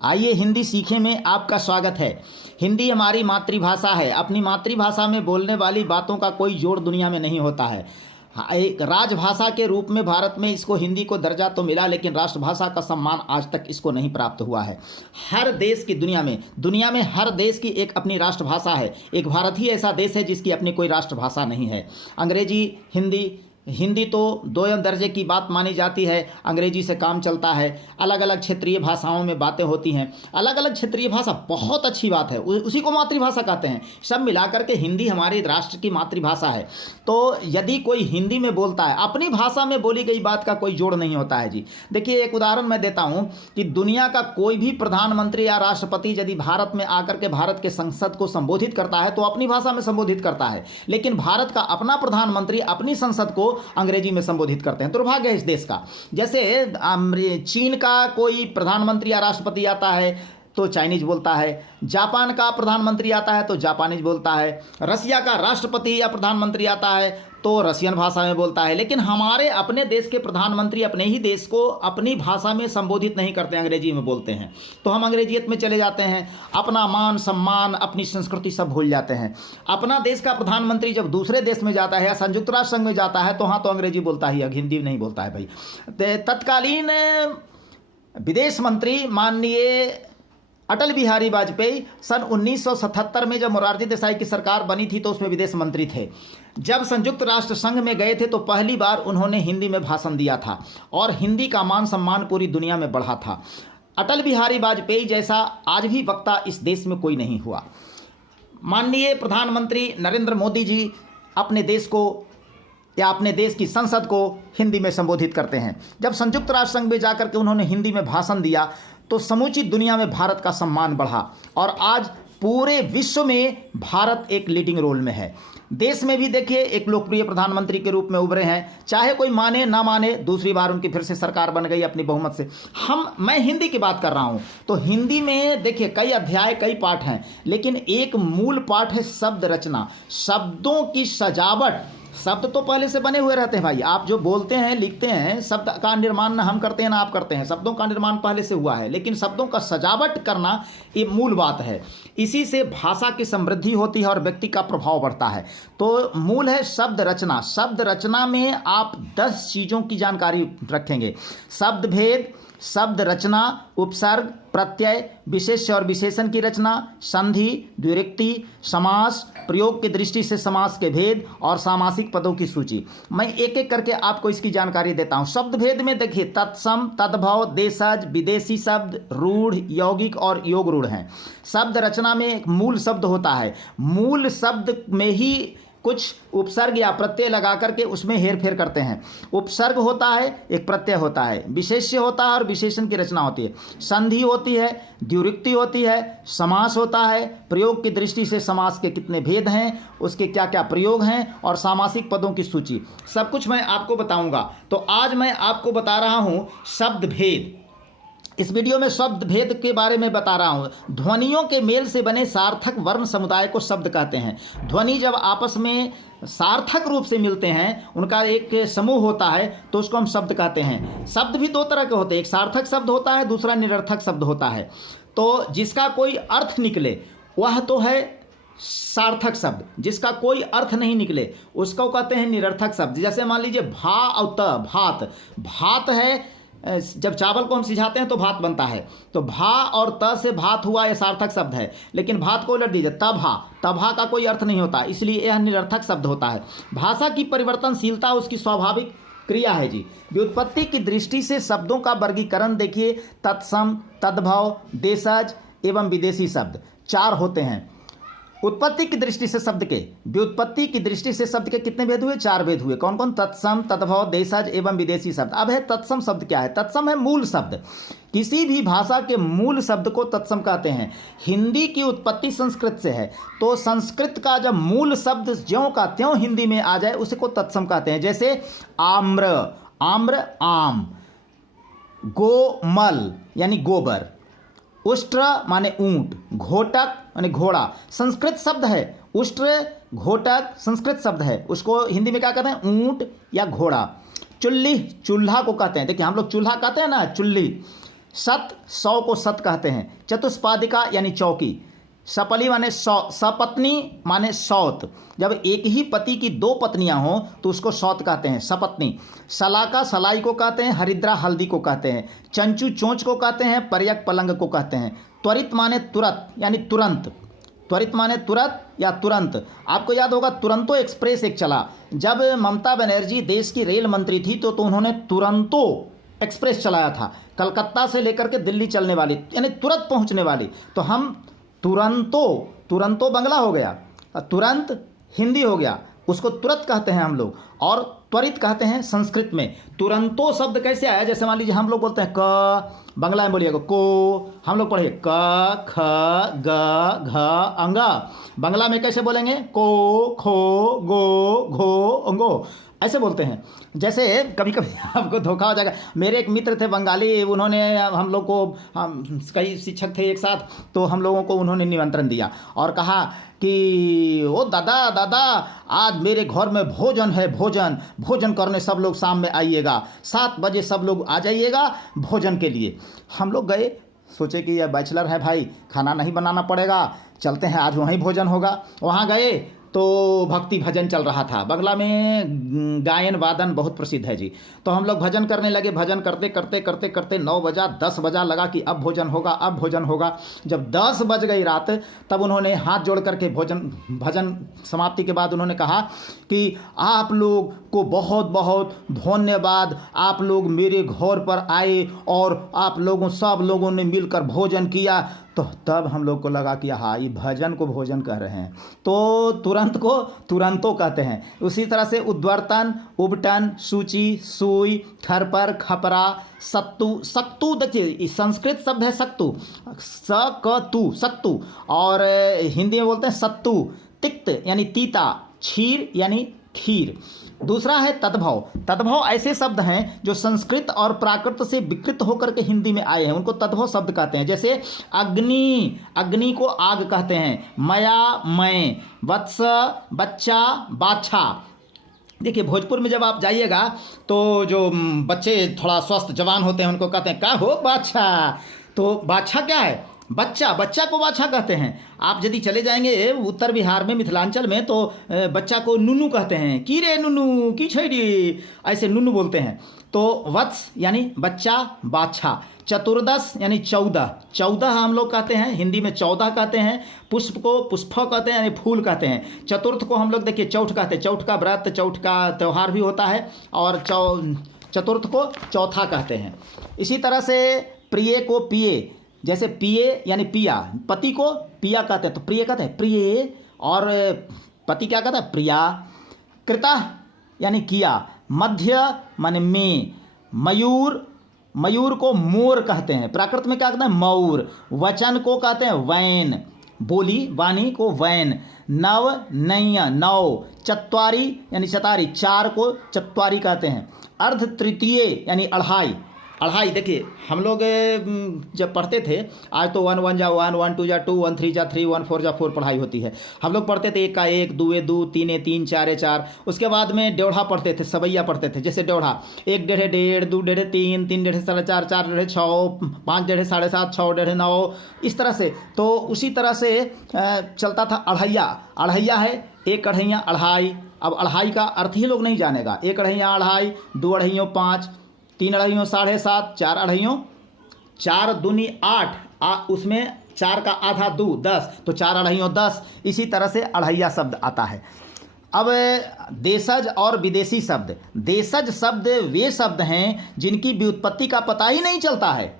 आइए हिंदी सीखे में आपका स्वागत है। हिंदी हमारी मातृभाषा है। अपनी मातृभाषा में बोलने वाली बातों का कोई जोड़ दुनिया में नहीं होता है। एक राजभाषा के रूप में भारत में इसको हिंदी को दर्जा तो मिला, लेकिन राष्ट्रभाषा का सम्मान आज तक इसको नहीं प्राप्त हुआ है। हर देश की दुनिया में हर देश की एक अपनी राष्ट्रभाषा है। एक भारत ही ऐसा देश है जिसकी अपनी कोई राष्ट्रभाषा नहीं है। अंग्रेजी, हिंदी तो दोयम दर्जे की बात मानी जाती है। अंग्रेजी से काम चलता है। अलग अलग क्षेत्रीय भाषाओं में बातें होती हैं। अलग अलग क्षेत्रीय भाषा बहुत अच्छी बात है, उसी को मातृभाषा कहते हैं। सब मिलाकर के हिंदी हमारे राष्ट्र की मातृभाषा है। तो यदि कोई हिंदी में बोलता है, अपनी भाषा में बोली गई बात का कोई जोड़ नहीं होता है जी। देखिए, एक उदाहरण मैं देता हूँ कि दुनिया का कोई भी प्रधानमंत्री या राष्ट्रपति यदि भारत में आकर के भारत के संसद को संबोधित करता है तो अपनी भाषा में संबोधित करता है, लेकिन भारत का अपना प्रधानमंत्री अपनी संसद को अंग्रेजी में संबोधित करते हैं। दुर्भाग्य है इस देश का। जैसे चीन का कोई प्रधानमंत्री या राष्ट्रपति आता है तो चाइनीज बोलता है, जापान का प्रधानमंत्री आता है तो जापानीज बोलता है, रसिया का राष्ट्रपति या प्रधानमंत्री आता है तो रसियन भाषा में बोलता है। लेकिन हमारे अपने देश के प्रधानमंत्री अपने ही देश को अपनी भाषा में संबोधित नहीं करते, अंग्रेजी में बोलते हैं। तो हम अंग्रेजियत में चले जाते हैं, अपना मान सम्मान, अपनी संस्कृति सब भूल जाते हैं। अपना देश का प्रधानमंत्री जब दूसरे देश में जाता है या संयुक्त राष्ट्र संघ में जाता है तो हाँ, तो अंग्रेजी बोलता ही है, हिंदी नहीं बोलता है भाई। तत्कालीन विदेश मंत्री माननीय अटल बिहारी वाजपेयी सन 1977 में जब मोरारजी देसाई की सरकार बनी थी तो उसमें विदेश मंत्री थे। जब संयुक्त राष्ट्र संघ में गए थे तो पहली बार उन्होंने हिंदी में भाषण दिया था और हिंदी का मान सम्मान पूरी दुनिया में बढ़ा था। अटल बिहारी वाजपेयी जैसा आज भी वक्ता इस देश में कोई नहीं हुआ। माननीय प्रधानमंत्री नरेंद्र मोदी जी अपने देश को या अपने देश की संसद को हिंदी में संबोधित करते हैं। जब संयुक्त राष्ट्र संघ में जाकर के उन्होंने हिंदी में भाषण दिया तो समूची दुनिया में भारत का सम्मान बढ़ा और आज पूरे विश्व में भारत एक लीडिंग रोल में है। देश में भी देखिए एक लोकप्रिय प्रधानमंत्री के रूप में उभरे हैं, चाहे कोई माने ना माने, दूसरी बार उनकी फिर से सरकार बन गई अपनी बहुमत से। मैं हिंदी की बात कर रहा हूं तो हिंदी में देखिए कई अध्याय, कई पाठ हैं, लेकिन एक मूल पाठ है शब्द रचना, शब्दों की सजावट। शब्द तो पहले से बने हुए रहते हैं भाई। आप जो बोलते हैं, लिखते हैं, शब्द का निर्माण ना हम करते हैं ना आप करते हैं, शब्दों का निर्माण पहले से हुआ है, लेकिन शब्दों का सजावट करना ये मूल बात है। इसी से भाषा की समृद्धि होती है और व्यक्ति का प्रभाव बढ़ता है। तो मूल है शब्द रचना। शब्द रचना में आप 10 चीज़ों की जानकारी रखेंगे। शब्द भेद, शब्द रचना, उपसर्ग, प्रत्यय, विशेष्य और विशेषण की रचना, संधि, द्विरुक्ति, समास, प्रयोग की दृष्टि से समास के भेद और सामासिक पदों की सूची। मैं एक एक करके आपको इसकी जानकारी देता हूं। शब्द भेद में देखिए तत्सम, तद्भव, देशज, विदेशी शब्द, रूढ़, यौगिक और योग रूढ़ हैं। शब्द रचना में एक मूल शब्द होता है, मूल शब्द में ही कुछ उपसर्ग या प्रत्यय लगा करके उसमें हेरफेर करते हैं। उपसर्ग होता है, एक प्रत्यय होता है, विशेष्य होता है और विशेषण की रचना होती है, संधि होती है, द्विरुक्ति होती है, समास होता है, प्रयोग की दृष्टि से समास के कितने भेद हैं, उसके क्या क्या प्रयोग हैं और सामासिक पदों की सूची, सब कुछ मैं आपको बताऊंगा। तो आज मैं आपको बता रहा हूं शब्द भेद। इस वीडियो में शब्द भेद के बारे में बता रहा हूं। ध्वनियों के मेल से बने सार्थक वर्ण समुदाय को शब्द कहते हैं। ध्वनि जब आपस में सार्थक रूप से मिलते हैं, उनका एक समूह होता है तो उसको हम शब्द कहते हैं। शब्द भी 2 तरह के होते हैं, एक सार्थक शब्द होता है, दूसरा निरर्थक शब्द होता है। तो जिसका कोई अर्थ निकले वह तो है सार्थक शब्द, जिसका कोई अर्थ नहीं निकले उसको कहते हैं निरर्थक शब्द। जैसे मान लीजिए भा और त, भात। भात है, जब चावल को हम सिझाते हैं तो भात बनता है, तो भा और त से भात हुआ, यह सार्थक शब्द है। लेकिन भात को उलट दीजिए तभा, तभा का कोई अर्थ नहीं होता, इसलिए यह निरर्थक शब्द होता है। भाषा की परिवर्तनशीलता उसकी स्वाभाविक क्रिया है जी। व्युत्पत्ति की दृष्टि से शब्दों का वर्गीकरण देखिए, तत्सम, तद्भव, देशज एवं विदेशी शब्द 4 होते हैं। उत्पत्ति की दृष्टि से शब्द के, व्युत्पत्ति की दृष्टि से शब्द के कितने भेद हुए? 4 भेद हुए। कौन कौन? तत्सम, तद्भव, देशज एवं विदेशी शब्द। अब है तत्सम शब्द क्या है? तत्सम है मूल शब्द। किसी भी भाषा के मूल शब्द को तत्सम कहते हैं। हिंदी की उत्पत्ति संस्कृत से है, तो संस्कृत का जब मूल शब्द ज्यों का त्यों हिंदी में आ जाए उसे को तत्सम कहते हैं। जैसे आम्र, आम्र आम, गोमल यानी गोबर, उष्ट्र माने ऊंट, घोटक माने घोड़ा, संस्कृत शब्द है। उष्ट्र, घोटक संस्कृत शब्द है, उसको हिंदी में क्या कहते हैं? ऊंट या घोड़ा। चुल्ली, चूल्हा को कहते हैं। देखिए हम लोग चूल्हा कहते हैं ना, चुल्ली। सत, 100 को सत कहते हैं। चतुष्पादिका यानी चौकी। सपली माने सपत्नी माने सौत। जब एक ही पति की 2 पत्नियां हों तो उसको सौत कहते हैं, सपत्नी। सलाका सलाई को कहते हैं, हरिद्रा हल्दी को कहते हैं, चंचू चोंच को कहते हैं, पर्यक पलंग को कहते हैं। त्वरित माने तुरंत यानी तुरंत। त्वरित माने तुरंत या तुरंत। आपको याद होगा तुरंतो एक्सप्रेस एक चला। जब ममता बनर्जी देश की रेल मंत्री थी तो उन्होंने तुरंतो एक्सप्रेस चलाया था, कलकत्ता से लेकर के दिल्ली चलने वाली, यानी तुरंत पहुंचने वाली। तो हम तुरंतो बंगला हो गया, तुरंत हिंदी हो गया, उसको तुरंत कहते हैं हम लोग। और त्वरित कहते हैं संस्कृत में। तुरंतो शब्द कैसे आया? जैसे मान लीजिए हम लोग बोलते हैं क, बंगला में बोलिएगा को, हम लोग पढ़िए क ख ग घ अंगा। बंगला में कैसे बोलेंगे? को, खो, गो, घो, अंगो, ऐसे बोलते हैं। जैसे कभी कभी आपको धोखा हो जाएगा। मेरे एक मित्र थे बंगाली, उन्होंने हम लोग को, हम कई शिक्षक थे एक साथ, तो हम लोगों को उन्होंने निमंत्रण दिया और कहा कि ओ दादा दादा, आज मेरे घर में भोजन है, भोजन करने सब लोग शाम में आइएगा, 7 बजे सब लोग आ जाइएगा भोजन के लिए। हम लोग गए, सोचे कि यह बैचलर है भाई, खाना नहीं बनाना पड़ेगा, चलते हैं आज वहीं भोजन होगा। वहाँ गए तो भक्ति भजन चल रहा था। बंगला में गायन वादन बहुत प्रसिद्ध है जी। तो हम लोग भजन करने लगे। भजन करते करते करते करते 9 बजा, 10 बजा, लगा कि अब भोजन होगा, अब भोजन होगा। जब 10 बज गई रात, तब उन्होंने हाथ जोड़ करके भजन समाप्ति के बाद उन्होंने कहा कि आप लोग को बहुत बहुत धन्यवाद, आप लोग मेरे घर पर आए और आप लोगों सब लोगों ने मिलकर भोजन किया। तो तब हम लोग को लगा कि हाँ, ये भजन को भोजन कह रहे हैं। तो तुरंत को तुरंतो कहते हैं। उसी तरह से उद्वर्तन, उबटन, सूची, सुई, खरपर, खपरा, सत्तू। सत्तू देखिए संस्कृत शब्द है सत्तू, सकतू, सत्तू। और हिंदी में बोलते हैं सत्तू। तिक्त यानी तीता, क्षीर यानी खीर। दूसरा है तद्भव। तद्भव ऐसे शब्द हैं जो संस्कृत और प्राकृत से विकृत होकर के हिंदी में आए हैं, उनको तद्भव शब्द कहते हैं। जैसे अग्नि, अग्नि को आग कहते हैं। मया, मैं। वत्स, बच्चा, बाछा। देखिए भोजपुर में जब आप जाइएगा तो जो बच्चे थोड़ा स्वस्थ जवान होते हैं उनको कहते हैं का हो बाछा। तो बाछा क्या है? बच्चा, बच्चा को बाछा कहते हैं। आप यदि चले जाएंगे उत्तर बिहार में, मिथिलांचल में, तो बच्चा को नुनू कहते हैं। की रे नुनू, की छैडी, ऐसे नुनू बोलते हैं। तो वत्स यानी बच्चा, बाछा। चतुर्दश यानी 14, 14 हम लोग कहते हैं, हिंदी में 14 कहते हैं। पुष्प को पुष्प कहते हैं, यानी फूल कहते हैं। चतुर्थ को हम लोग देखिए चौठ कहते हैं। चौठ का व्रत, चौठ का त्यौहार भी होता है। और चतुर्थ को चौथा कहते हैं। इसी तरह से प्रिय को पिए, जैसे पिए यानी पिया। पति को पिया कहते हैं तो प्रिय कहते हैं प्रिय। और पति क्या कहता है? प्रिया। कृता यानी किया। मध्य माने में। मयूर, मयूर को मोर कहते हैं। प्राकृत में क्या कहते हैं? मौर। वचन को कहते हैं वैन। बोली, वाणी को वैन। नव, नैया, नौ। चत्वारी यानी चतारी, 4 को चत्वारी कहते हैं। अर्ध तृतीय यानी अढ़ाई। अढ़ाई देखिए हम लोग जब पढ़ते थे, आज तो 1 1 जा 1, 1 2 जा 2, 1 3 जा 3, 1 4 जा 4 पढ़ाई होती है। हम लोग पढ़ते थे 1 का 1, 2 ए 2, 3 ए 3, 4 ए 4। उसके बाद में डेढ़ा पढ़ते थे, सवैया पढ़ते थे। जैसे डेढ़ा 1 डेढ़े 1.5, 2 डेढ़े 3, 3 डेढ़े 4.5, 4 डेढ़े 6, 5 डेढ़े 7.5, 6 डेढ़े 9, इस तरह से। तो उसी तरह से चलता था। अढ़ैया, अढ़ैया है 1 अढ़ैया, अढ़ाई। अब अढ़ाई का अर्थ ही लोग नहीं जानेगा। 1 अढ़ैया अढ़ाई, 2 अढ़ैयों 5, 3 अढ़ैयों 7.5, 4 अढ़ैयों 4 दूनी 8, उसमें 4 का आधा 2 10, तो 4 अढ़ैयों 10। इसी तरह से अढ़ैया शब्द आता है। अब देशज और विदेशी शब्द। देशज शब्द वे शब्द हैं जिनकी व्युत्पत्ति का पता ही नहीं चलता है।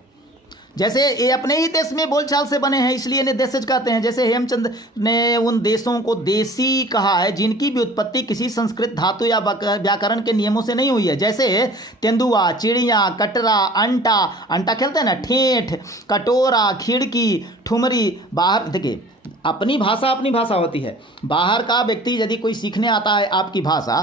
जैसे ये अपने ही देश में बोलचाल से बने हैं, इसलिए इन्हें देशज कहते हैं। जैसे हेमचंद ने उन देशों को देशी कहा है जिनकी व्युत्पत्ति किसी संस्कृत धातु या व्याकरण के नियमों से नहीं हुई है। जैसे तेंदुआ, चिड़िया, कटरा, अंटा, अंटा खेलते हैं ना, ठेठ, कटोरा, खिड़की, ठुमरी। बाहर देखिए अपनी भाषा होती है। बाहर का व्यक्ति यदि कोई सीखने आता है आपकी भाषा,